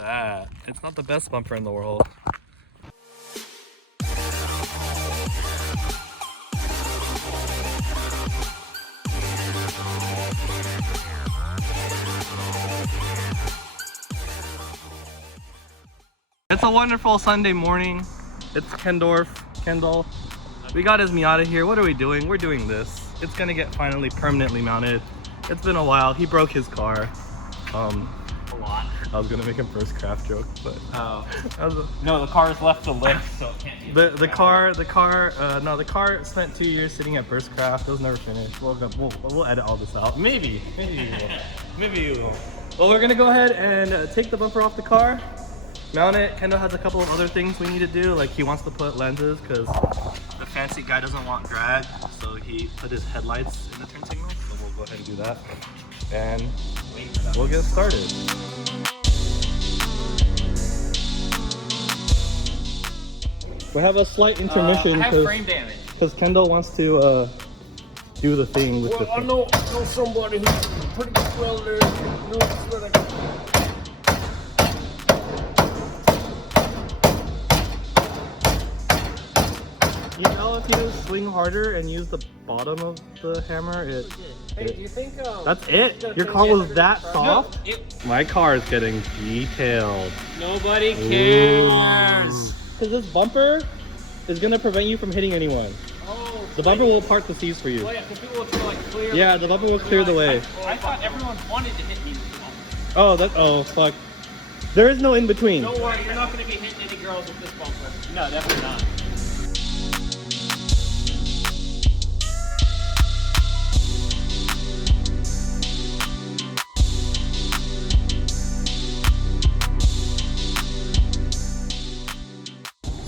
that. It's not the best bumper in the world. It's a wonderful Sunday morning. It's Kendall. We got his Miata here. What are we doing? We're doing this. It's gonna get finally permanently mounted. It's been a while. He broke his car. A lot. I was gonna make a first craft joke, but no, the car's left to lift, so it can't be. the car spent 2 years sitting at First Craft. It was never finished. We'll edit all this out. Maybe you will. Maybe you will. Well, we're gonna go ahead and take the bumper off the car, mount it. Kendall has a couple of other things we need to do, like he wants to put lenses because the fancy guy doesn't want drag, so he put his headlights in the turn signal. So we'll go ahead and do that, and we'll get started. We have a slight intermission I have frame damage. because Kendall wants to do the thing with the. I know somebody who's pretty well there. You know, if you swing harder and use the bottom of the hammer, Hey, do you think that's it? Your car was that soft? No, My car is getting detailed. nobody cares. Because this bumper is gonna prevent you from hitting anyone. Oh, The bumper will part the seas for you. well, yeah, because people will try to like clear. Yeah, the bumper will clear the way. I thought everyone wanted to hit me with the bumper. Oh, fuck. There is no in between. Don't worry, you're not going to be hitting any girls with this bumper. No, definitely not.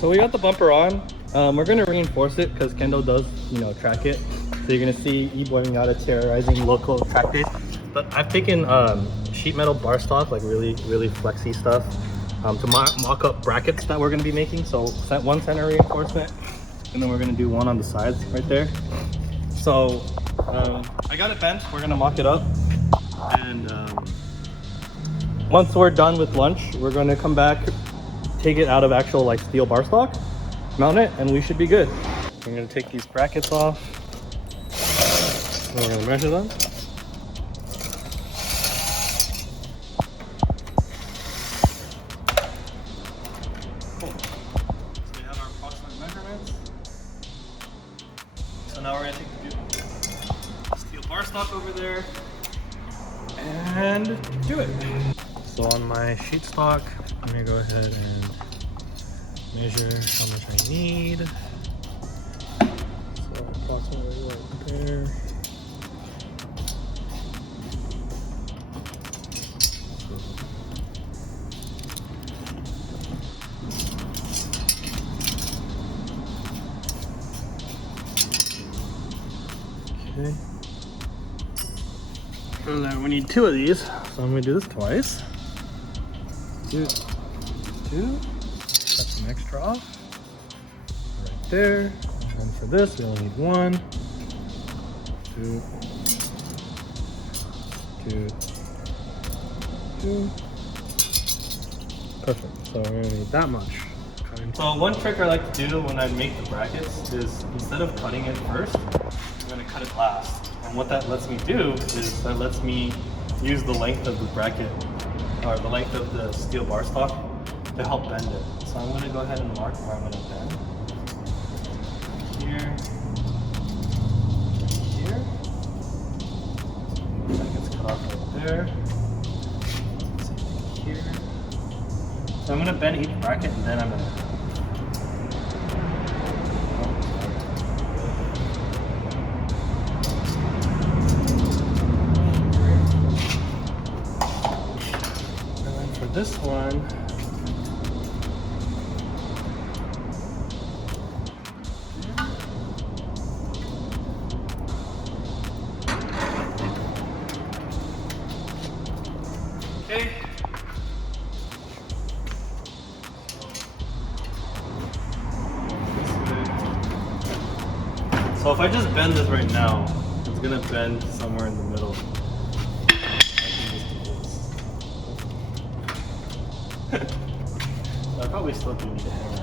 So we got the bumper on. We're gonna reinforce it because Kendall does, track it. So you're gonna see E-Boy Miata terrorizing local track days. But I've taken sheet metal bar stock, like really flexy stuff, to mock up brackets that we're gonna be making. So one center reinforcement, and then we're gonna do one on the sides right there. So I got it bent. We're gonna mock it up, and once we're done with lunch, we're gonna come back, take it out of actual like steel bar stock, mount it, and we should be good. I'm gonna take these brackets off. And we're gonna measure them. Cool. So we have our approximate measurements. So now we're gonna take the steel bar stock over there and do it. So on my sheet stock, I'm gonna go ahead and measure how much I need. So approximately right there. Okay. And then we need 2 of these, so I'm gonna do this twice. Two. Cut some extra off. Right there. And for this, we only need 1, 2, 2. Perfect. So we're gonna need that much. So one trick I like to do when I make the brackets is instead of cutting it first, I'm gonna cut it last. And what that lets me do is that lets me use the length of the bracket, or the length of the steel bar stock, to help bend it. So I'm going to go ahead and mark where I'm going to bend. Here. Here. That gets cut off right there. Here. So I'm going to bend each bracket and then I'm going to... This one, okay. So if I just bend this right now, it's gonna bend somewhere in the middle. I probably still do need a hammer.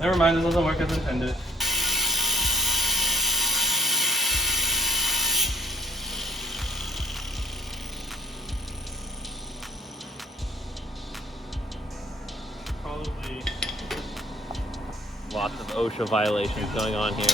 Never mind, this doesn't work as intended. Probably Lots of OSHA violations going on here.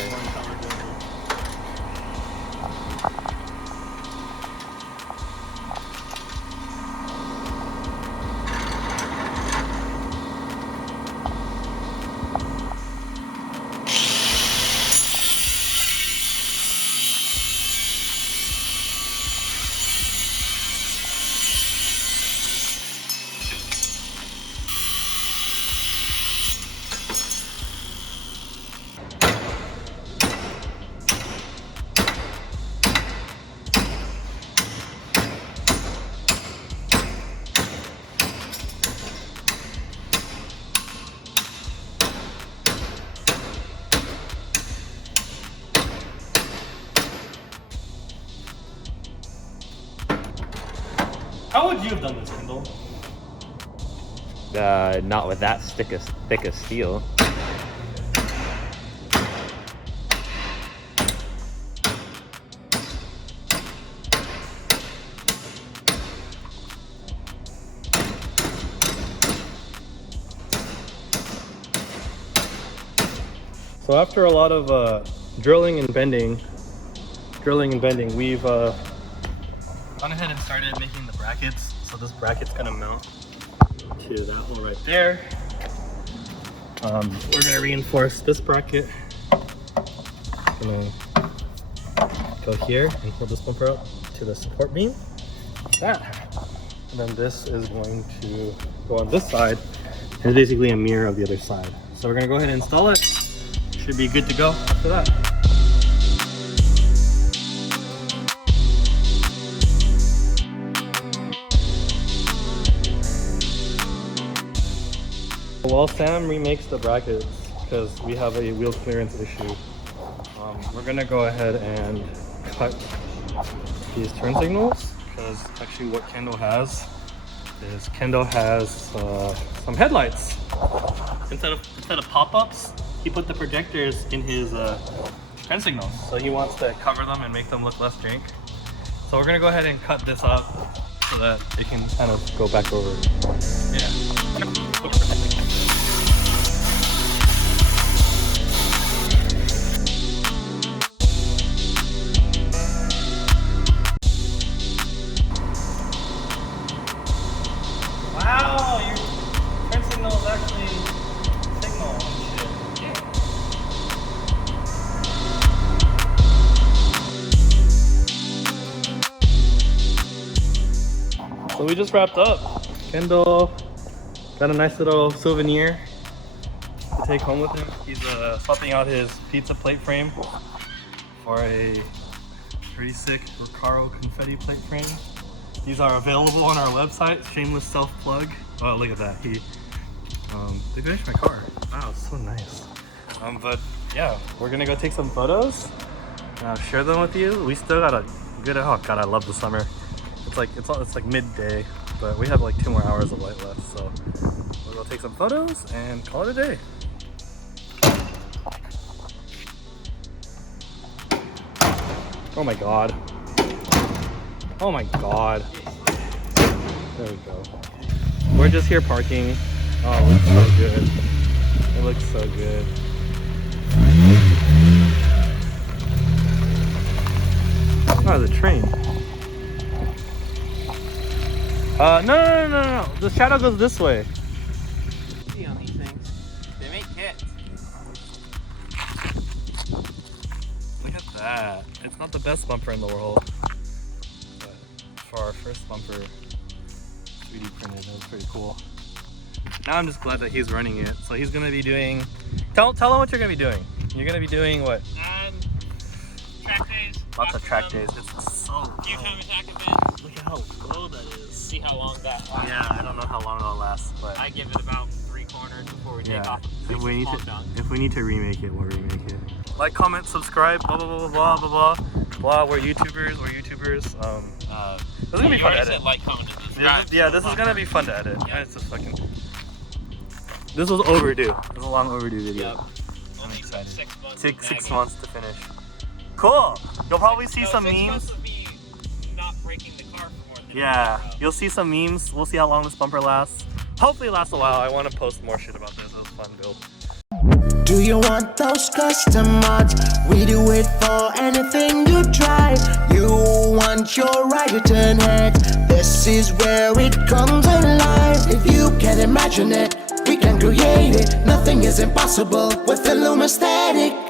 How would you have done this, Kendall? Not with that thick of steel. So after a lot of drilling and bending, we've gone ahead and started making the brackets. So this bracket's gonna mount to that hole right there. We're gonna reinforce this bracket. Gonna go here and hold this bumper up to the support beam. Like that. And then this is going to go on this side. And it's basically a mirror of the other side. So we're gonna go ahead and install it. Should be good to go after that. While Sam remakes the brackets, because we have a wheel clearance issue, we're gonna go ahead and cut these turn signals, because actually what Kendall has is some headlights. Instead of pop-ups, he put the projectors in his turn signals. So he wants to cover them and make them look less jank. So we're gonna go ahead and cut this up so that it can kind of go back over. Yeah. Wow, your turn signal is actually signal and shit. Yeah. So we just wrapped up. Kendall got a nice little souvenir to take home with him. He's swapping out his pizza plate frame for a pretty sick Recaro confetti plate frame. These are available on our website. Shameless self-plug. Oh, look at that. They finished my car. Wow, it's so nice. But yeah, we're gonna go take some photos and I'll share them with you. We still got a good, oh god, I love the summer. It's like midday, but we have like 2 more hours of light left, so we'll go take some photos and call it a day. Oh my god. Oh my god. There we go. We're just here parking. Oh, it looks so good. It looks so good. Oh, the train. No. The shadow goes this way. See on these things. They make hits. Look at that. It's not the best bumper in the world. But for our first bumper, 3D printed, that was pretty cool. Now I'm just glad that he's running it. So he's gonna be doing, tell him what you're gonna be doing. You're gonna be doing what? Track days. Lots of track days. It's so Few time attack events. Look at how low that is. See how long that lasts. Yeah, I don't know how long it'll last, but I give it about 3 corners before we take off. if we need to remake it, we'll remake it. Like, comment, subscribe, blah blah blah blah blah blah blah. We're YouTubers. This is gonna be fun to edit. Like, comment, and subscribe. Yeah, this is gonna be fun to edit. Yeah. It's just fucking. This was overdue. This was a long overdue video. Yep. I'm excited. 6 months. Six months to finish. Cool. You'll probably see some 6 memes. months of me not breaking the car for more than Yeah, a year. you'll see some memes. We'll see how long this bumper lasts. Hopefully it lasts a while. I want to post more shit about this. It was a fun build. Do you want those custom mods? We do it for anything you try. You want your ride to turn heads? This is where it comes alive. If you can imagine it, we can create it. Nothing is impossible with illumaesthetic.